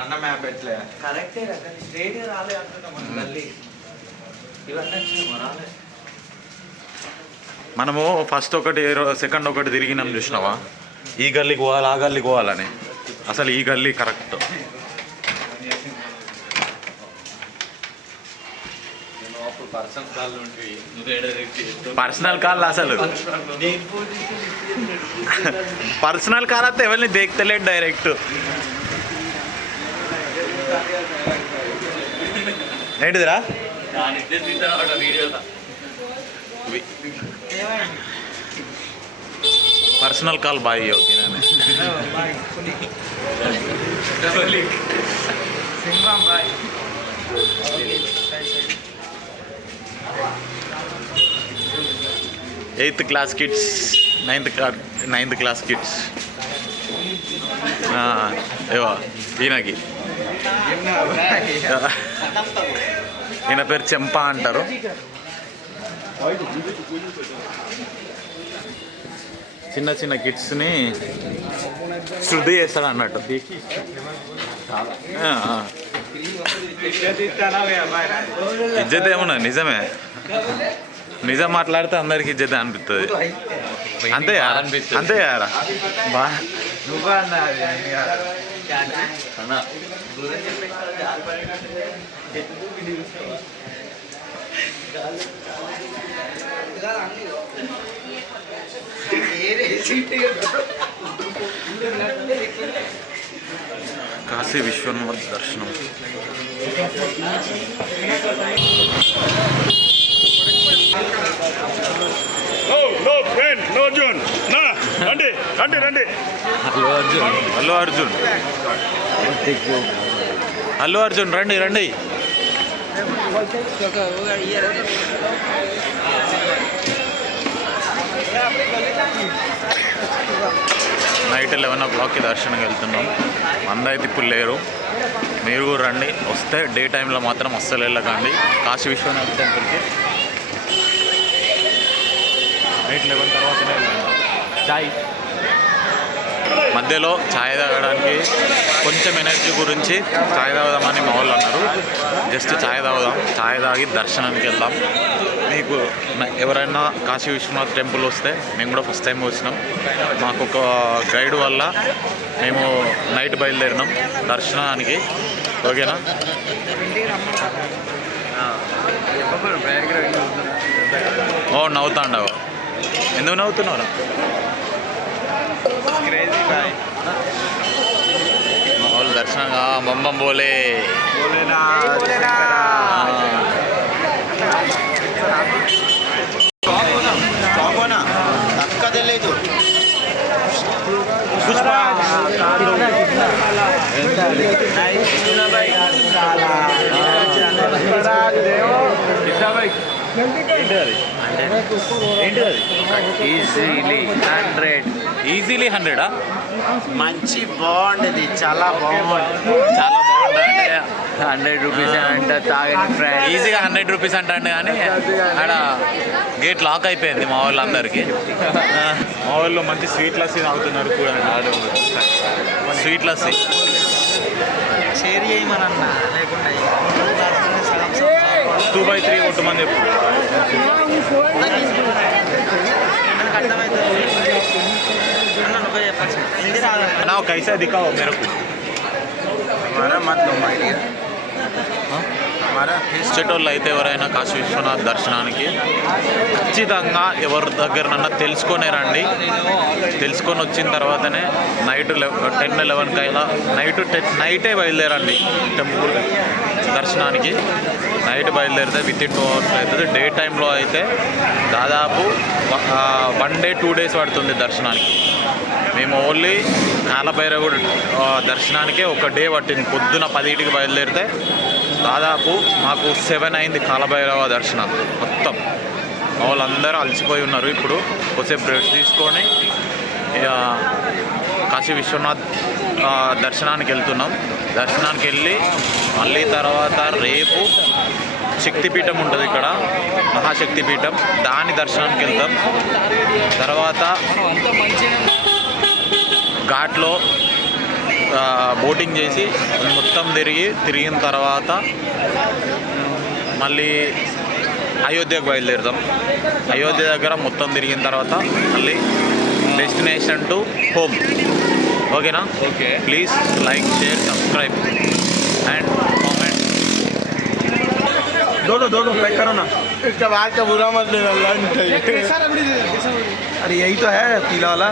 అన్న మ్యాప్ ఎట్లే? కరెక్టే రా కానీ స్ట్రైట్గా రాలే అంటున్నాం ఇవన్నీ రాలే. మనము ఫస్ట్ ఒకటి సెకండ్ ఒకటి తిరిగినాం చూసినావా? ఈ గల్లీకి పోవాలి ఆ గల్లీకి పోవాలని. అసలు ఈ గల్లీ కరెక్ట్. పర్సనల్ కాల్ అసలు. పర్సనల్ కాల్ అయితే ఎవరిని దేక్తలేడు డైరెక్ట్. ఏంటిదిరా? పర్సనల్ కాల్ బాయ్ ఓకేనా సింహం boy eighth class kids ninth క్లా నైన్త్ క్లాస్ కిడ్స్ ఏవా ఈయనకి. ఈయన పేరు చెంప అంటారు. చిన్న చిన్న కిడ్స్ని శృద్ధి చేస్తాడు అన్నట్టు. ఆ, ఇజ్జత్ ఏమన్నా నిజమే. నిజం మాట్లాడితే అందరికి ఇజ్జత అనిపిస్తుంది అంతే యారా? అంతే యారా? బా. నువ్వు కాశీ విశ్వనాథ్ దర్శనం. No no friend no June నా రండి రండి రండి. అల్లు అర్జున్ అల్లు అర్జున్ రండి రండి. నైట్ లెవెన్ ఓ క్లాక్కి దర్శనంకి వెళ్తున్నాం. అయితే ఇప్పుడు లేరు. మీరు కూడా రండి. వస్తే డే టైంలో మాత్రం అస్సలు వెళ్ళకండి. కాశీ విశ్వనాథ్ టెంపుల్కి. నైట్ లెవెన్ తర్వాతనే వెళ్ళండి. చాయ్. మధ్యలో ఛాయ్ తాగడానికి కొంచెం ఎనర్జీ గురించి ఛాయ్ తాగుదామని మా వాళ్ళు అన్నారు. జస్ట్ ఛాయ్ తాగుదాం. ఛాయ్ తాగి దర్శనానికి వెళ్దాం. మీకు ఎవరైనా కాశీ విశ్వనాథ్ టెంపుల్ వస్తే మేము కూడా ఫస్ట్ టైం వచ్చినాం. మాకు ఒక గైడ్ వల్ల మేము నైట్ బయలుదేరినాం దర్శనానికి. ఓకేనా? ఓ నవ్వుతాండవు? ఎందుకు మా వాళ్ళు దర్శనంగా బొమ్మం పోలే ఈజీలీ హండ్రెడ్ ఈజీలీ హండ్రెడా మంచి బాగుండేది చాలా బాగుంది చాలా హండ్రెడ్ రూపీస్ అంటే తాగండి ఫ్రెండ్ ఈజీగా హండ్రెడ్ రూపీస్ అంటాడు కానీ ఆడ గేట్ లాక్ అయిపోయింది మా వాళ్ళందరికీ మా వాళ్ళు మంచి స్వీట్ లస్సీ తాగుతున్నారు కూడా స్వీట్ లస్సీ షేర్ చేయమనన్నా లేకుండా టూ బై త్రీ కొట్టమని చెప్పు మనకు అర్థమవుతుంది అన్న నువ్వే చెప్పచ్చు హిందీ రాదన్న నా కైసా దికావు మేరకు हमारा मत लो माइडिया ఇచ్చేటోళ్ళు అయితే ఎవరైనా కాశీ విశ్వనాథ్ దర్శనానికి ఖచ్చితంగా ఎవరి దగ్గరనన్నా తెలుసుకొనే రండి. తెలుసుకొని వచ్చిన తర్వాతనే నైట్ టెన్ లెవెన్ కైలా నైట్ టెన్ నైటే బయలుదేరండి టెంపుల్ దర్శనానికి. నైట్ బయలుదేరితే విత్ ఇన్ టూ అవర్స్ అవుతుంది డే టైంలో అయితే దాదాపు వన్ డే టూ డేస్ పడుతుంది దర్శనానికి. మేము ఓన్లీ కాలభైరవుడు దర్శనానికే ఒక డే పట్టింది. పొద్దున పదింటికి బయలుదేరితే దాదాపు మాకు సెవెన్ అయింది కాలభైరవ దర్శనం. మొత్తం వాళ్ళందరూ అలసిపోయి ఉన్నారు ఇప్పుడు. కొద్దిసేపు బ్రెడ్ తీసుకొని ఇక కాశీ విశ్వనాథ్ దర్శనానికి వెళ్తున్నాం. దర్శనానికి వెళ్ళి మళ్ళీ తర్వాత రేపు శక్తిపీఠం ఉంటుంది ఇక్కడ. మహాశక్తిపీఠం. దాని దర్శనానికి వెళ్తాం. తర్వాత ఘాట్లో బోటింగ్ చేసి మొత్తం తిరిగి తిరిగిన తర్వాత మళ్ళీ అయోధ్యకు బయలుదేరుతాం అయోధ్య దగ్గర మొత్తం తిరిగిన తర్వాత మళ్ళీ డెస్టినేషన్ టు హోమ్ ఓకేనా okay please like share subscribe and comment दो दो दो दो पैक करो ना इसके बाद का बुरा मत लेना लंच है अरे यही तो है पीला वाला